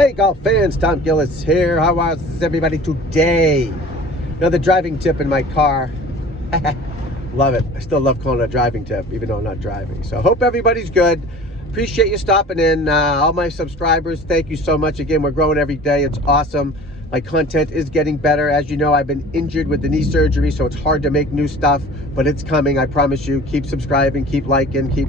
Hey golf fans, Tom Gillis here. How is everybody today? Another driving tip in my car. Love it. I still love calling it a driving tip, even though I'm not driving. So I hope everybody's good. Appreciate you stopping in. All my subscribers, thank you so much. Again, we're growing every day. It's awesome. My content is getting better. As you know, I've been injured with the knee surgery, so it's hard to make new stuff, but it's coming. I promise you. Keep subscribing, keep liking, keep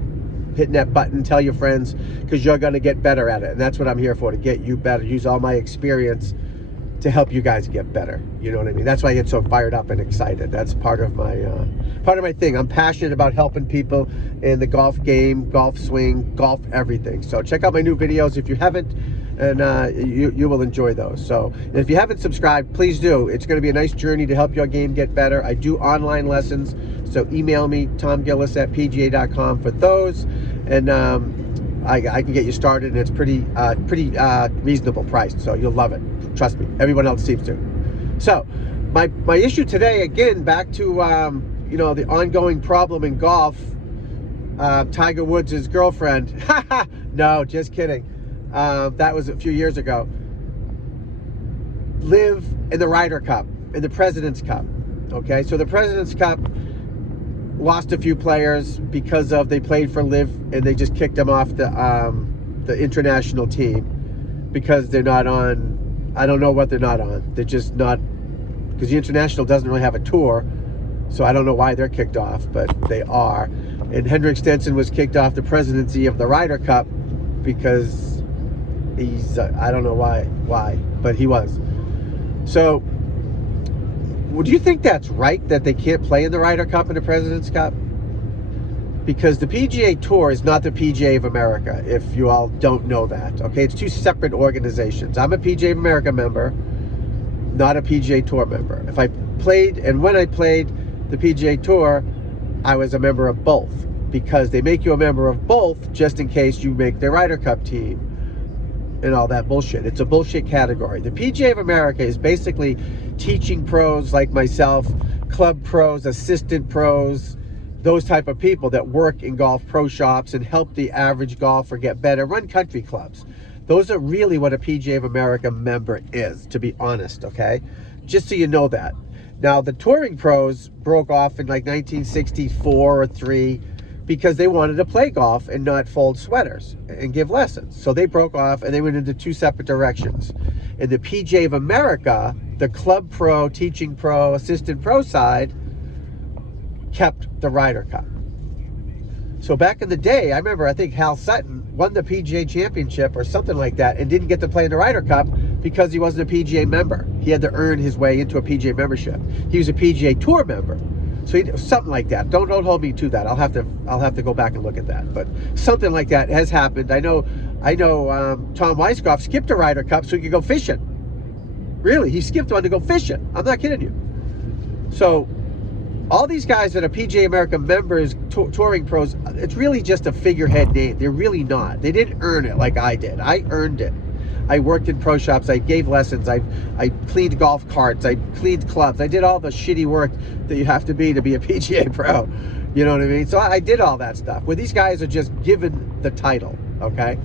hitting that button, tell your friends, because you're going to get better at it. And that's what I'm here for, to get you better. Use all my experience to help you guys get better. You know what I mean? That's why I get so fired up and excited. That's part of my thing. I'm passionate about helping people in the golf game, golf swing, golf everything. So check out my new videos if you haven't, and you will enjoy those. So if you haven't subscribed, please do. It's going to be a nice journey to help your game get better. I do online lessons, so email me, tomgillis@pga.com for those, and I can get you started, and it's pretty reasonable priced, so you'll love it. Trust me, everyone else seems to. So my issue today, again, back to the ongoing problem in golf. Tiger Woods' girlfriend. No, just kidding. That was a few years ago. LIV in the Ryder Cup, in the President's Cup. Okay, so the President's Cup lost a few players because they played for LIV and they just kicked them off the international team because they're not on. I don't know what they're not on. They're just not, because the international doesn't really have a tour, so I don't know why they're kicked off, but they are. And Henrik Stenson was kicked off the presidency of the Ryder Cup because he's I don't know why, but he was. So would you think that's right, that they can't play in the Ryder Cup and the President's Cup? Because the PGA Tour is not the PGA of America, if you all don't know that. Okay, it's two separate organizations. I'm a PGA of America member, not a PGA Tour member. If I played, and when I played the PGA Tour, I was a member of both, because they make you a member of both just in case you make the Ryder Cup team and all that bullshit. It's a bullshit category. The PGA of America is basically teaching pros like myself, club pros, assistant pros, those type of people that work in golf pro shops and help the average golfer get better, run country clubs. Those are really what a PGA of America member is, to be honest, okay? Just so you know that. Now, the touring pros broke off in like 1964 or 3 because they wanted to play golf and not fold sweaters and give lessons. So they broke off and they went into two separate directions. In the PGA of America, the club pro, teaching pro, assistant pro side kept the Ryder Cup. So back in the day, I remember, I think Hal Sutton won the PGA championship or something like that and didn't get to play in the Ryder Cup because he wasn't a PGA member. He had to earn his way into a PGA membership. He was a PGA Tour member. So something like that. Don't hold me to that. I'll have to go back and look at that. But something like that has happened. I know Tom Weiskopf skipped a Ryder Cup so he could go fishing. Really, he skipped one to go fishing. I'm not kidding you. So all these guys that are PGA America members, touring pros, it's really just a figurehead name. They're really not. They didn't earn it like I did. I earned it. I worked in pro shops. I gave lessons. I cleaned golf carts. I cleaned clubs. I did all the shitty work that you have to be a PGA pro. You know what I mean? So I did all that stuff. Where these guys are just given the title, okay?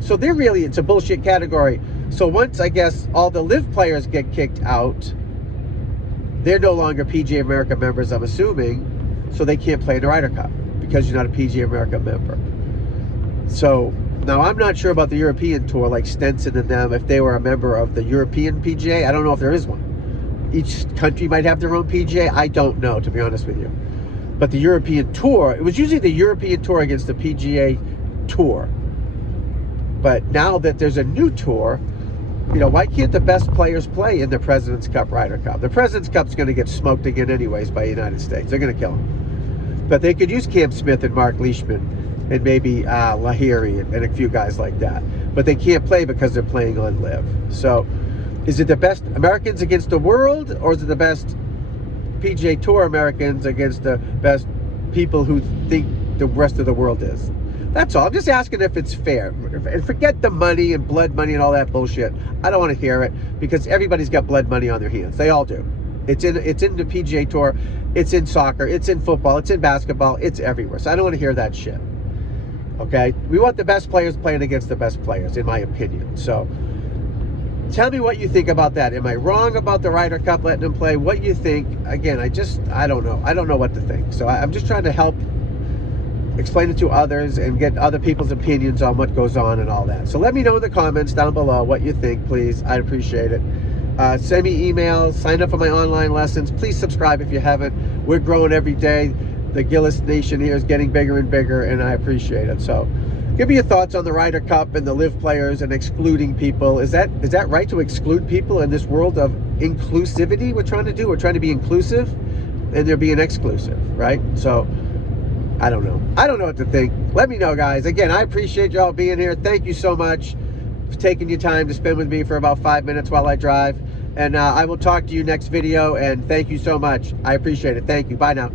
So they're really, it's a bullshit category. So once, I guess, all the LIV players get kicked out, they're no longer PGA America members, I'm assuming, so they can't play in the Ryder Cup because you're not a PGA America member. So now I'm not sure about the European Tour, like Stenson and them, if they were a member of the European PGA. I don't know if there is one. Each country might have their own PGA. I don't know, to be honest with you. But the European Tour, it was usually the European Tour against the PGA Tour. But now that there's a new tour, why can't the best players play in the President's Cup, Ryder Cup? The President's Cup's going to get smoked again anyways by the United States. They're going to kill them. But they could use Cam Smith and Mark Leishman and maybe Lahiri and a few guys like that. But they can't play because they're playing on LIV. So is it the best Americans against the world, or is it the best PGA Tour Americans against the best people who think the rest of the world is? That's all. I'm just asking if it's fair. And forget the money and blood money and all that bullshit. I don't want to hear it, because everybody's got blood money on their hands. They all do. It's in the PGA Tour. It's in soccer. It's in football. It's in basketball. It's everywhere. So I don't want to hear that shit. Okay? We want the best players playing against the best players, in my opinion. So Tell me what you think about that. Am I wrong about the Ryder Cup letting them play? What you think? Again, I don't know. I don't know what to think. So I'm just trying to help explain it to others and get other people's opinions on what goes on and all that. So let me know in the comments down below what you think, please. I'd appreciate it. Send me emails, sign up for my online lessons. Please subscribe if you haven't. We're growing every day. The Gillis Nation here is getting bigger and bigger, and I appreciate it. So give me your thoughts on the Ryder Cup and the LIV players and excluding people. Is that right to exclude people in this world of inclusivity we're trying to do? We're trying to be inclusive, and they're being exclusive, right? So I don't know. I don't know what to think. Let me know, guys. Again, I appreciate y'all being here. Thank you so much for taking your time to spend with me for about 5 minutes while I drive. And I will talk to you next video, and thank you so much. I appreciate it. Thank you. Bye now.